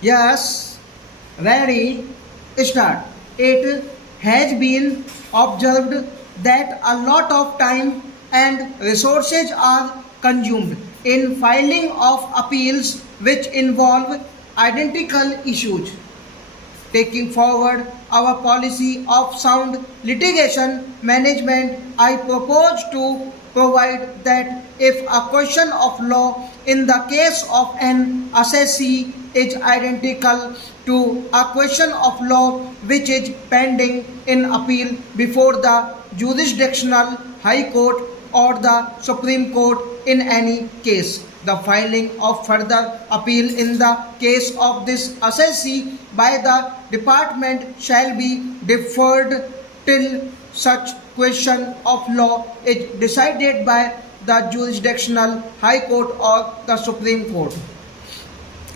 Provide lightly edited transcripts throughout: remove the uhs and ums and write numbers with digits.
Yes, ready, start. It has been observed that a lot of time and resources are consumed in filing of appeals which involve identical issues. Taking forward our policy of sound litigation management, I propose to provide that if a question of law in the case of an assessee is identical to a question of law which is pending in appeal before the jurisdictional high court or the Supreme Court in any case. The filing of further appeal in the case of this assessee by the department shall be deferred till such question of law is decided by the jurisdictional high court or the Supreme Court.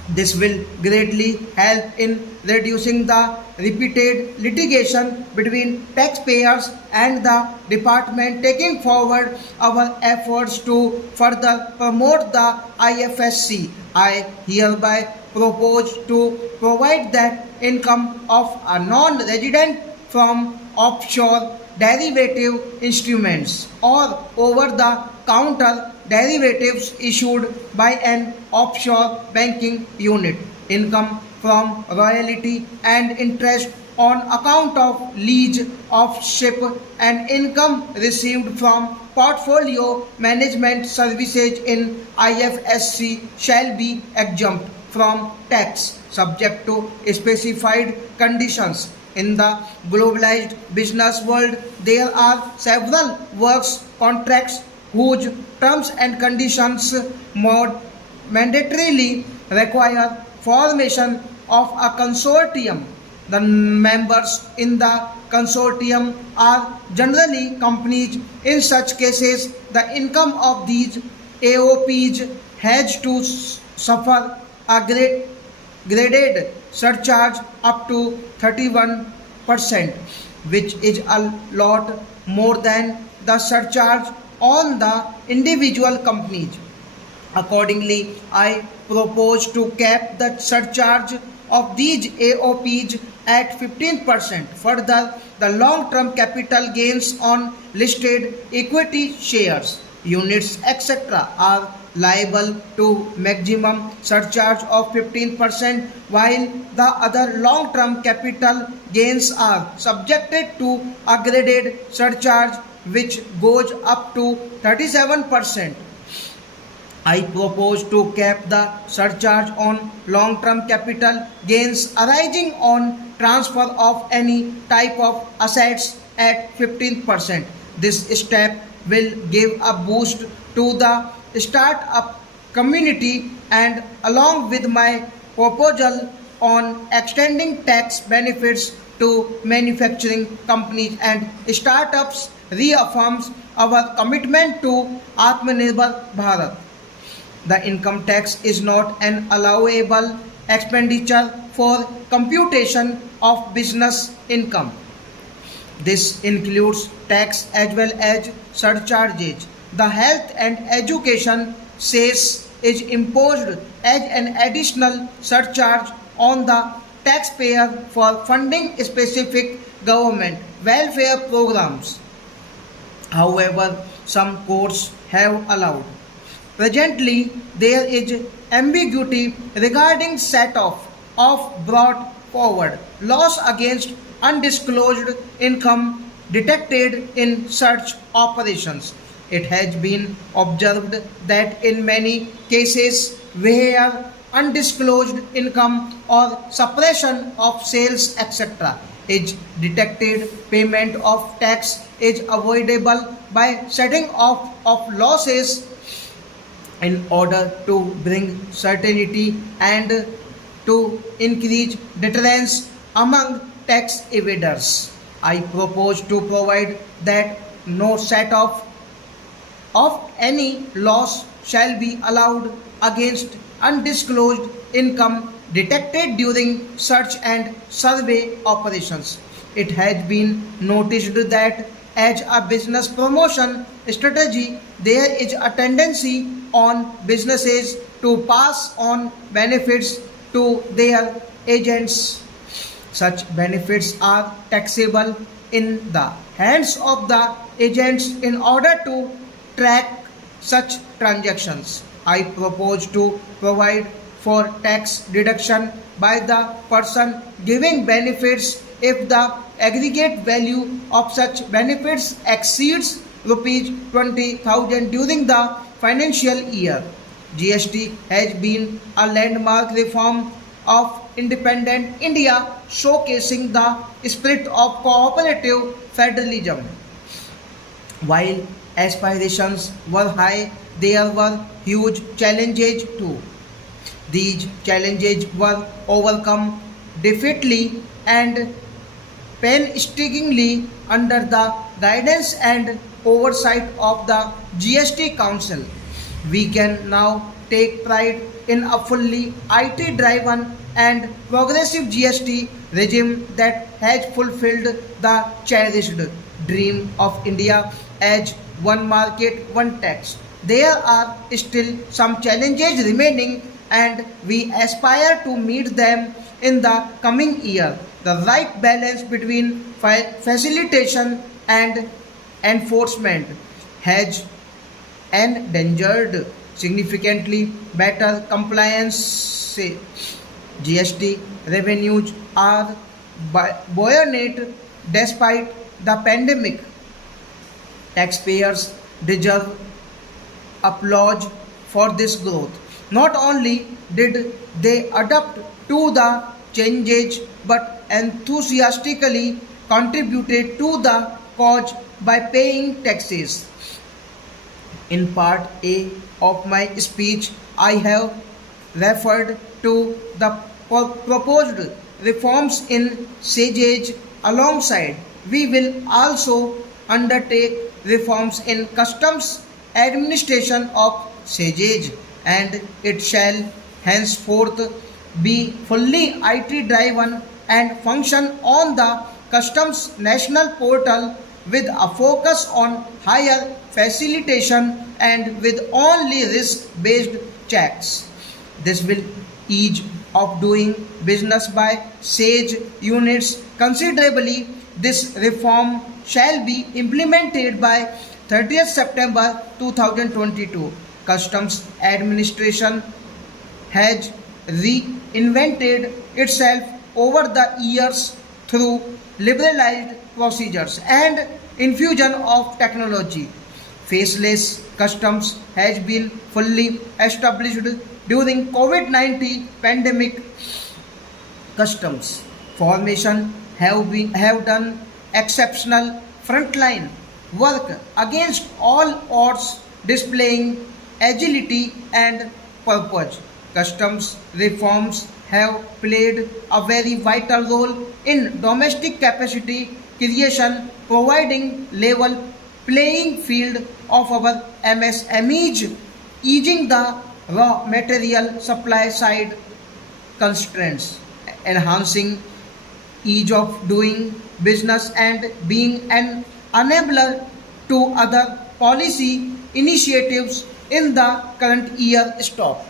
This will greatly help in reducing the repeated litigation between taxpayers and the department, taking forward our efforts to further promote the IFSC. I hereby propose to provide that income of a non-resident from offshore derivative instruments or over-the-counter derivatives issued by an offshore banking unit, income from royalty and interest on account of lease of ship, and income received from portfolio management services in IFSC shall be exempt from tax subject to specified conditions. In the globalized business world, there are several works contracts whose terms and conditions mandatorily require formation of a consortium. The members in the consortium are generally companies. In such cases, the income of these AOPs has to suffer a graded surcharge up to 31%, which is a lot more than the surcharge on the individual companies. Accordingly, I propose to cap the surcharge of these AOPs at 15%. Further, the long-term capital gains on listed equity shares, units, etc. are liable to maximum surcharge of 15%, while the other long-term capital gains are subjected to a graded surcharge which goes up to 37%. I propose to cap the surcharge on long-term capital gains arising on transfer of any type of assets at 15%. This step will give a boost to the startup community, and along with my proposal on extending tax benefits to manufacturing companies and startups, reaffirms our commitment to Atmanirbhar Bharat. The income tax is not an allowable expenditure for computation of business income. This includes tax as well as surcharges. The health and education cess is imposed as an additional surcharge on the taxpayer for funding specific government welfare programs. However, some courts have allowed. Presently, there is ambiguity regarding set-off of brought forward loss against undisclosed income detected in such operations. It has been observed that in many cases where undisclosed income or suppression of sales, etc., is detected, payment of tax is avoidable by setting off of losses in order to bring certainty and to increase deterrence among tax evaders. I propose to provide that no set of any loss shall be allowed against undisclosed income detected during search and survey operations. It has been noticed that as a business promotion strategy, there is a tendency on businesses to pass on benefits to their agents. Such benefits are taxable in the hands of the agents in order to track such transactions. I propose to provide for tax deduction by the person giving benefits if the aggregate value of such benefits exceeds rupees 20,000 during the financial year. GST has been a landmark reform of independent India, showcasing the spirit of cooperative federalism. While aspirations were high, there were huge challenges too. These challenges were overcome defeatedly and painstakingly under the guidance and oversight of the GST Council. We can now take pride in a fully IT driven and progressive GST regime that has fulfilled the cherished dream of India as one market, one tax. There are still some challenges remaining, and we aspire to meet them in the coming year. The right balance between facilitation and enforcement has endangered significantly better compliance. GST revenues are buoyant despite the pandemic. Taxpayers deserve applause for this growth. Not only did they adapt to the changes but enthusiastically contributed to the cause by paying taxes. In part A of my speech, I have referred to the proposed reforms in SAGE. Alongside, we will also undertake reforms in customs administration of SAGE, and it shall henceforth be fully IT driven and function on the customs national portal with a focus on higher facilitation and with only risk based checks. This will ease of doing business by SAGE units considerably. This reform shall be implemented by 30th September 2022. Customs administration has reinvented itself over the years through liberalized procedures and infusion of technology. Faceless customs has been fully established during COVID-19 pandemic. Customs formation have done exceptional frontline work against all odds, displaying agility and purpose. Customs reforms have played a very vital role in domestic capacity creation, providing level playing field of our MSMEs, easing the raw material supply side constraints, enhancing ease of doing business and being an enabler to other policy initiatives in the current year. Stop.